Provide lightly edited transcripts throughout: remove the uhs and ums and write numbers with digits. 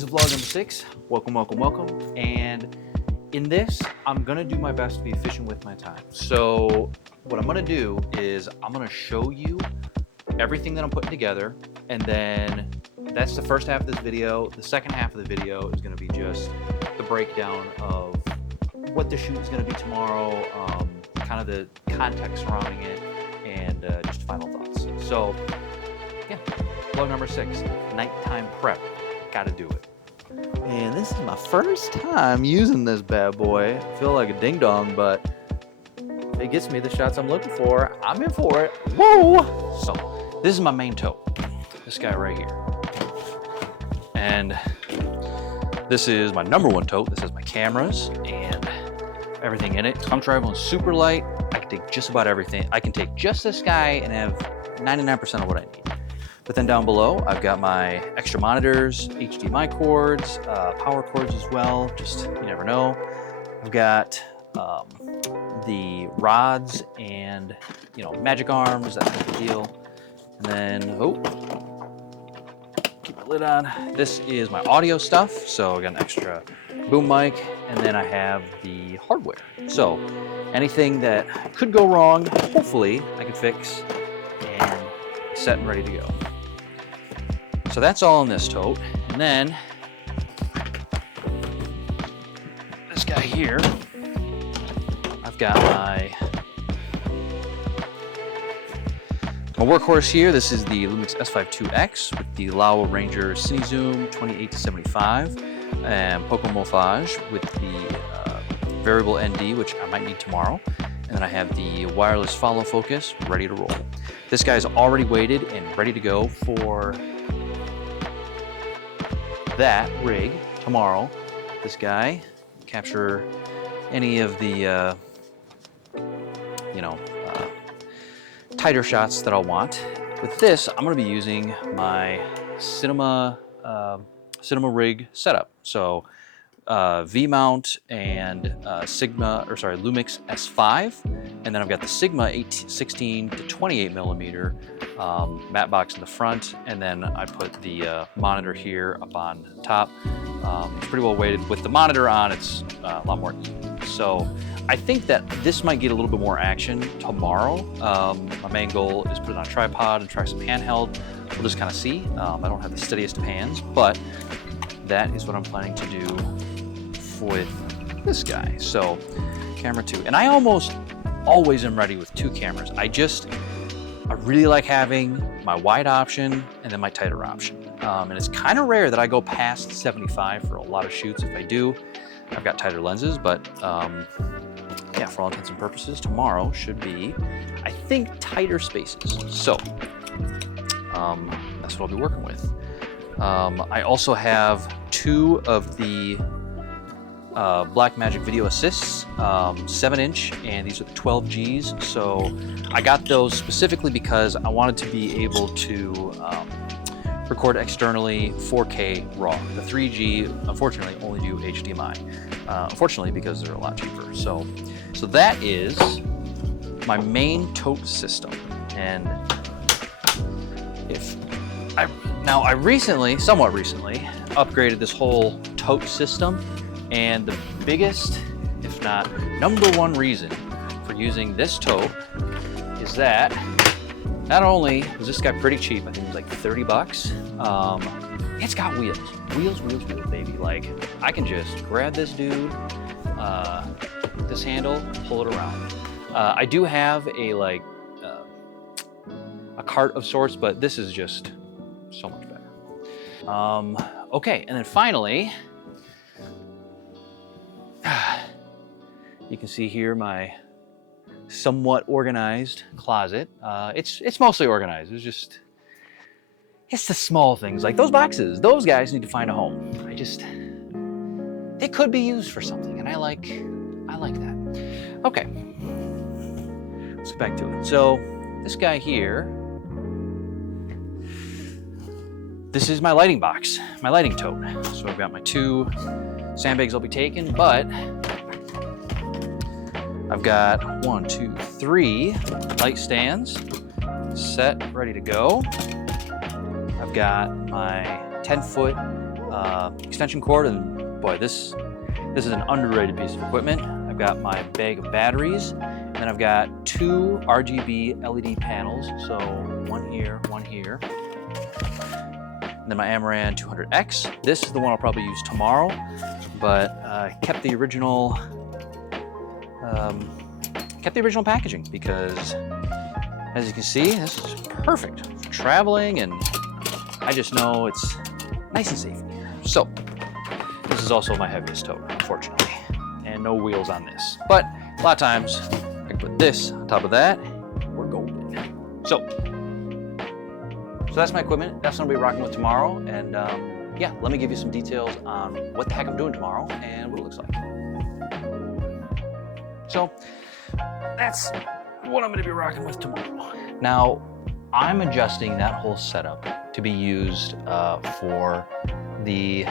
This is vlog number 6. Welcome, welcome, welcome. And in this, I'm gonna do my best to be efficient with my time. So what I'm gonna do is I'm gonna show you everything that I'm putting together, and then that's the first half of this video. The second half of the video is gonna be just the breakdown of what the shoot is gonna be tomorrow, kind of the context surrounding it, and just final thoughts. So yeah, vlog number 6, nighttime prep. Gotta do it. And this is my first time using this bad boy. I feel like a ding dong, but if it gets me the shots I'm looking for, I'm in for it. Whoa! So this is my main tote. This guy right here. And this is my number 1 tote. This has my cameras and everything in it. I'm traveling super light. I can take just about everything. I can take just this guy and have 99% of what I need. But then down below, I've got my extra monitors, HDMI cords, power cords as well, just you never know. I've got the rods and, you know, magic arms, that type of deal. And then, oh, keep the lid on. This is my audio stuff. So I got an extra boom mic, and then I have the hardware. So anything that could go wrong, hopefully I can fix and set and ready to go. So that's all in this tote. And then this guy here, I've got my workhorse here. This is the Lumix S5iiX with the Laowa Ranger Cine Zoom 28-75 and Poco Morphage with the variable ND, which I might need tomorrow. And then I have the wireless follow focus ready to roll. This guy's already weighted and ready to go for that rig tomorrow. This guy capture any of the tighter shots that I'll want. With this, I'm going to be using my cinema rig setup. So V-mount and Lumix S5, and then I've got the Sigma 16 to 28 millimeter matte box in the front, and then I put the monitor here up on top. It's pretty well weighted. With the monitor on, it's a lot more even. So I think that this might get a little bit more action tomorrow. My main goal is put it on a tripod and try some handheld. We'll just kind of see. I don't have the steadiest of hands, but that is what I'm planning to do with this guy. So camera 2, and I almost always am ready with 2 cameras. I really like having my wide option and then my tighter option. And it's kind of rare that I go past 75 for a lot of shoots. If I do, I've got tighter lenses, but yeah, for all intents and purposes, tomorrow should be, I think, tighter spaces. So that's what I'll be working with. I also have 2 of the Blackmagic Video Assists, 7-inch, and these are the 12Gs. So I got those specifically because I wanted to be able to record externally 4K RAW. The 3G, unfortunately, only do HDMI. Unfortunately, because they're a lot cheaper. So that is my main tote system. And I recently, somewhat recently, upgraded this whole tote system. And the biggest, if not #1 reason for using this tote is that not only was this guy pretty cheap, I think it was like 30 bucks, it's got wheels. Wheels, baby. Like, I can just grab this dude, this handle, pull it around. I do have a cart of sorts, but this is just so much better. Okay, and then finally, you can see here my somewhat organized closet. It's mostly organized. It's the small things, like those boxes. Those guys need to find a home. They could be used for something, and I like that. Okay, let's get back to it. So this guy here, this is my lighting box, my lighting tote. So I've got my 2 sandbags I'll be taking, but I've got 1, 2, 3 light stands set, ready to go. I've got my 10-foot extension cord, and boy, this is an underrated piece of equipment. I've got my bag of batteries, and then I've got 2 RGB LED panels, so one here, and then my Amaran 200X. This is the one I'll probably use tomorrow, but kept the original packaging because, as you can see, this is perfect for traveling, and I just know it's nice and safe in here. So this is also my heaviest tote, unfortunately, and no wheels on this. But a lot of times I can put this on top of that. We're golden. So that's my equipment. That's what I'll be rocking with tomorrow. And yeah, let me give you some details on what the heck I'm doing tomorrow and what it looks like. So that's what I'm gonna be rocking with tomorrow. Now, I'm adjusting that whole setup to be used for the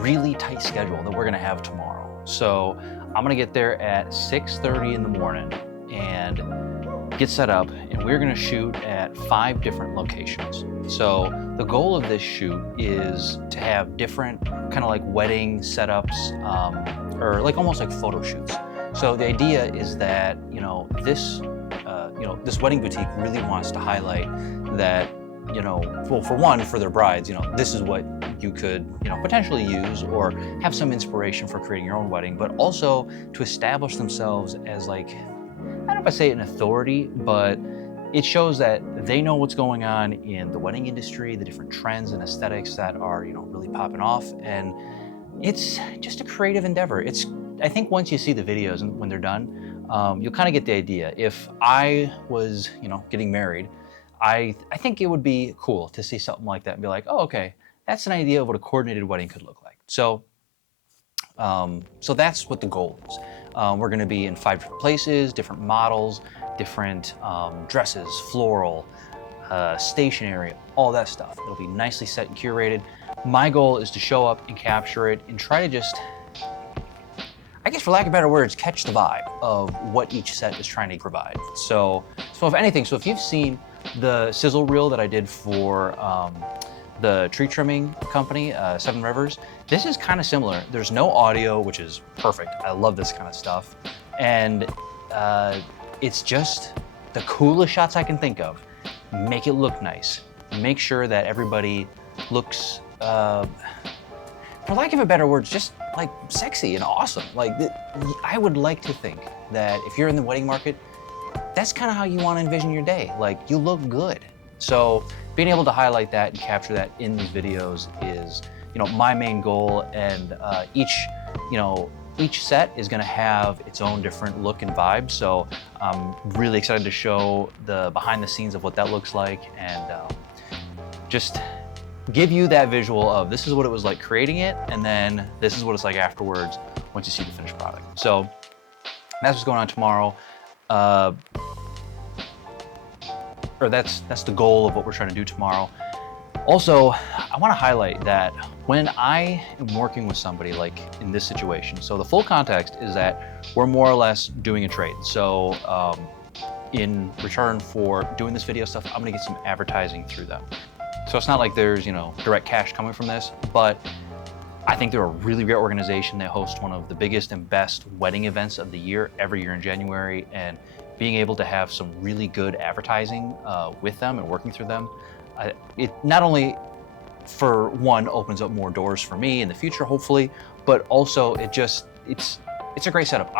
really tight schedule that we're gonna have tomorrow. So I'm gonna get there at 6:30 in the morning and get set up, and we're gonna shoot at 5 different locations. So the goal of this shoot is to have different kind of like wedding setups, or like almost like photo shoots. So the idea is that, this wedding boutique really wants to highlight that, well, for one, for their brides, this is what you could, potentially use or have some inspiration for creating your own wedding, but also to establish themselves as like, I don't know if I say an authority, but it shows that they know what's going on in the wedding industry, the different trends and aesthetics that are, really popping off. And it's just a creative endeavor. I think once you see the videos and when they're done, you'll kind of get the idea. If I was, getting married, I think it would be cool to see something like that and be like, oh, okay, that's an idea of what a coordinated wedding could look like. So that's what the goal is. We're gonna be in 5 different places, different models, different dresses, floral, stationery, all that stuff. It'll be nicely set and curated. My goal is to show up and capture it and try to just, I guess for lack of better words, catch the vibe of what each set is trying to provide. So if anything, so if you've seen the sizzle reel that I did for the tree trimming company, 7 Rivers, this is kind of similar. There's no audio, which is perfect. I love this kind of stuff. And it's just the coolest shots I can think of. Make it look nice. Make sure that everybody looks, for lack of a better word, just like sexy and awesome. Like, I would like to think that if you're in the wedding market, that's kind of how you want to envision your day. Like, you look good. So being able to highlight that and capture that in these videos is, my main goal. And each set is going to have its own different look and vibe. So I'm really excited to show the behind the scenes of what that looks like, and just give you that visual of this is what it was like creating it, and then this is what it's like afterwards once you see the finished product. So that's what's going on tomorrow. Or that's the goal of what we're trying to do tomorrow. Also, I want to highlight that when I am working with somebody like in this situation, so the full context is that we're more or less doing a trade. So in return for doing this video stuff, I'm gonna get some advertising through them. So it's not like there's, direct cash coming from this, but I think they're a really great organization. They host one of the biggest and best wedding events of the year every year in January, and being able to have some really good advertising with them and working through them, it not only, for one, opens up more doors for me in the future, hopefully, but also it's a great setup.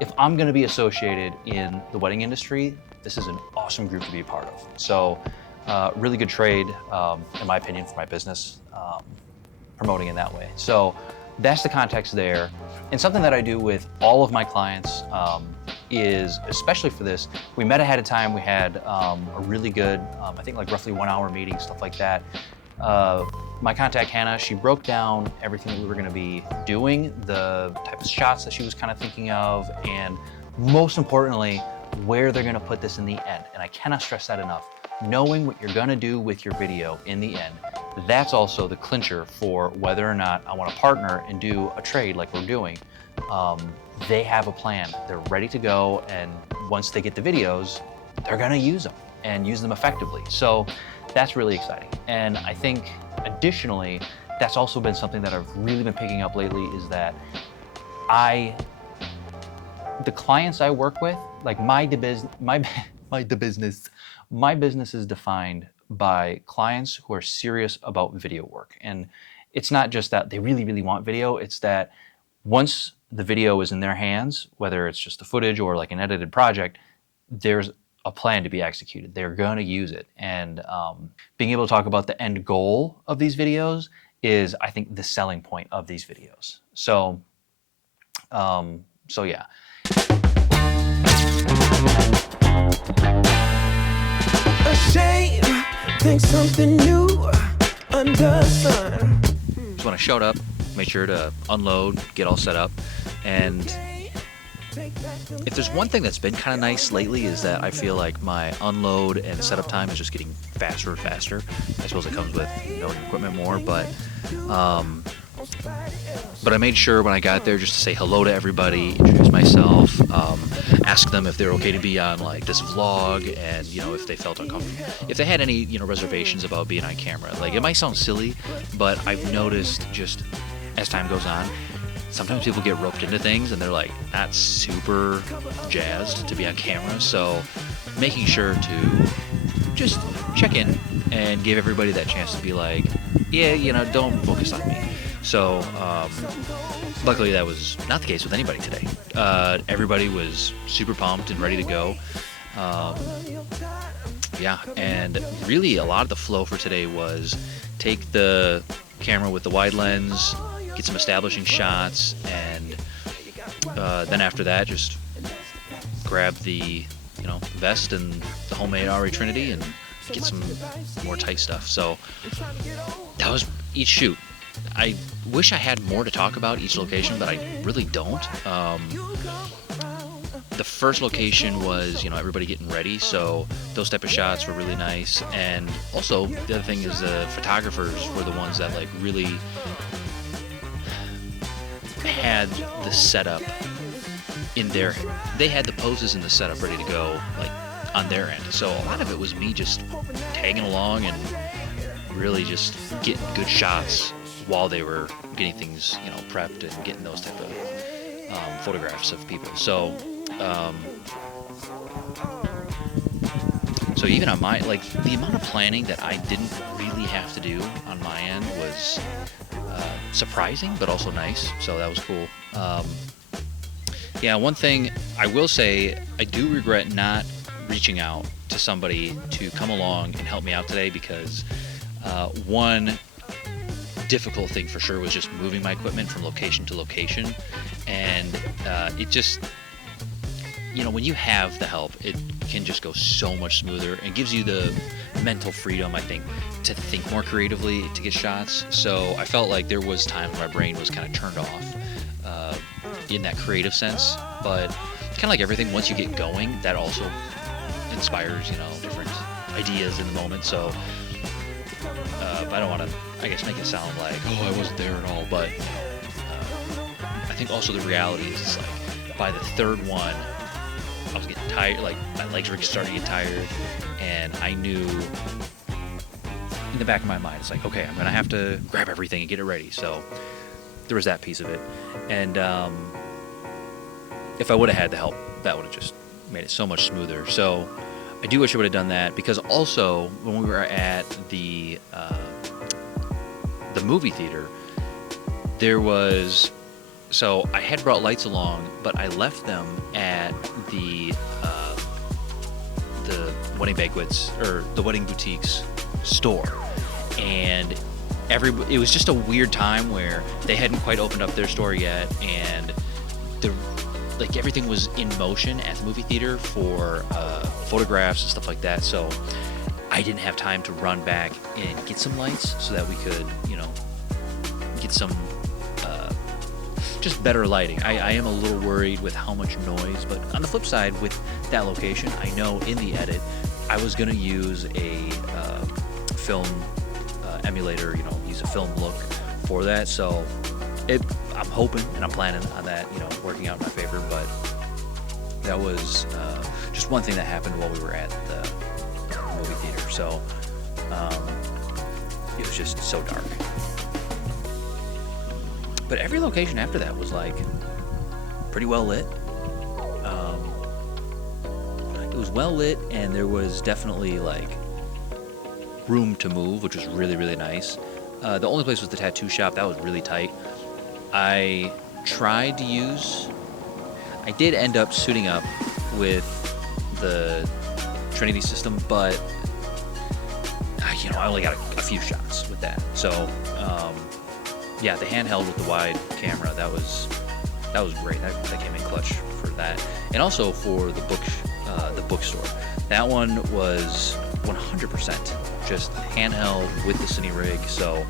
If I'm gonna be associated in the wedding industry, this is an awesome group to be a part of. So really good trade, in my opinion, for my business, promoting in that way. So that's the context there. And something that I do with all of my clients is, especially for this, we met ahead of time. We had a really good, I think like roughly 1 hour meeting, stuff like that. My contact, Hannah, she broke down everything that we were gonna be doing, the type of shots that she was kind of thinking of, and most importantly, where they're gonna put this in the end. And I cannot stress that enough. Knowing what you're gonna do with your video in the end, that's also the clincher for whether or not I wanna partner and do a trade like we're doing. They have a plan, they're ready to go, and once they get the videos, they're gonna use them and use them effectively. So that's really exciting. And I think additionally, that's also been something that I've really been picking up lately, is that the clients I work with, like my business is defined by clients who are serious about video work. And it's not just that they really, really want video, it's that once the video is in their hands, whether it's just the footage or like an edited project, there's a plan to be executed. They're going to use it. And being able to talk about the end goal of these videos is, I think, the selling point of these videos. So yeah. A shame, think something new under sun. Just want to shout up, make sure to unload, get all set up. And if there's one thing that's been kind of nice lately, is that I feel like my unload and setup time is just getting faster and faster. I suppose it comes with knowing equipment more, but I made sure when I got there just to say hello to everybody, introduce myself, ask them if they're okay to be on like this vlog, and if they felt uncomfortable, if they had any reservations about being on camera. Like, it might sound silly, but I've noticed just as time goes on, sometimes people get roped into things and they're like not super jazzed to be on camera. So making sure to just check in and give everybody that chance to be like, yeah, don't focus on me. So luckily that was not the case with anybody today. Everybody was super pumped and ready to go. Yeah, and really a lot of the flow for today was take the camera with the wide lens, get some establishing shots, and then after that just grab the vest and the homemade RA Trinity and get some more tight stuff. So that was each shoot. I wish I had more to talk about each location, but I really don't. The first location was, everybody getting ready, so those type of shots were really nice. And also, the other thing is the photographers were the ones that like really had the setup in their, they had the poses and the setup ready to go, like on their end. So a lot of it was me just tagging along and really just getting good shots while they were getting things, prepped and getting those type of photographs of people. So even on my, like, the amount of planning that I didn't really have to do on my end was surprising, but also nice. So that was cool. Yeah, one thing I will say, I do regret not reaching out to somebody to come along and help me out today, because one difficult thing for sure was just moving my equipment from location to location, and it just, when you have the help, it can just go so much smoother and gives you the mental freedom, I think, to think more creatively to get shots. So I felt like there was times where my brain was kind of turned off in that creative sense, but kind of like everything, once you get going, that also inspires, different ideas in the moment. So I don't want to, I guess, make it sound like, oh, I wasn't there at all, but I think also the reality is like by the third one, I was getting tired, like my legs were starting to get tired, and I knew in the back of my mind, it's like, okay, I'm gonna have to grab everything and get it ready. So there was that piece of it, and if I would have had the help, that would have just made it so much smoother. So I do wish I would have done that, because also when we were at the movie theater, there was, so I had brought lights along, but I left them at the wedding banquets, or the wedding boutiques store, and it was just a weird time where they hadn't quite opened up their store yet, and everything was in motion at the movie theater for photographs and stuff like that. So I didn't have time to run back and get some lights so that we could, get some just better lighting. I am a little worried with how much noise, but on the flip side, with that location, I know in the edit I was going to use a film emulator, use a film look for that. So I'm hoping and I'm planning on that, working out in my favor. But that was just one thing that happened while we were at the movie theater. So it was just so dark. But every location after that was like pretty well lit. It was well lit, and there was definitely like room to move, which was really, really nice. The only place was the tattoo shop. That was really tight. I did end up suiting up with the Trinity system, but I only got a few shots with that. So yeah, the handheld with the wide camera, that was great. That came in clutch for that, and also for the bookstore. That one was 100% just handheld with the cine rig. So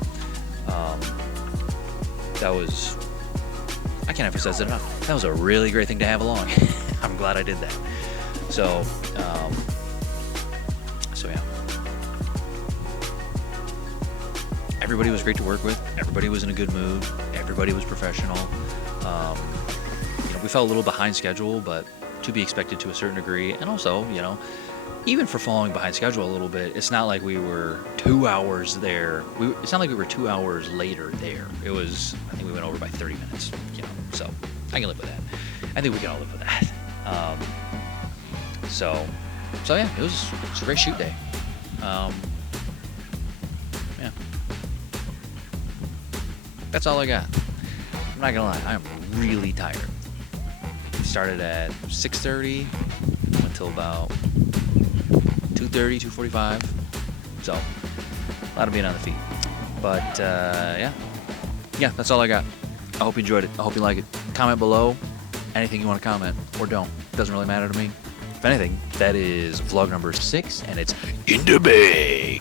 that was, I can't emphasize it enough. That was a really great thing to have along. I'm glad I did that. So yeah. Everybody was great to work with. Everybody was in a good mood. Everybody was professional. We fell a little behind schedule, but to be expected to a certain degree. And also, even for falling behind schedule a little bit, it's not like we were 2 hours there. It's not like we were 2 hours later there. It was, I think we went over by 30 minutes, so I can live with that. I think we can all live with that. So yeah, it was a great shoot day. Yeah. That's all I got. I'm not gonna lie, I am really tired. Started at 6:30, went till about 2:30, 2:45. So, a lot of being on the feet. But yeah, that's all I got. I hope you enjoyed it. I hope you like it. Comment below anything you want to comment, or don't. It doesn't really matter to me. If anything, that is vlog number 6, and it's in the bay.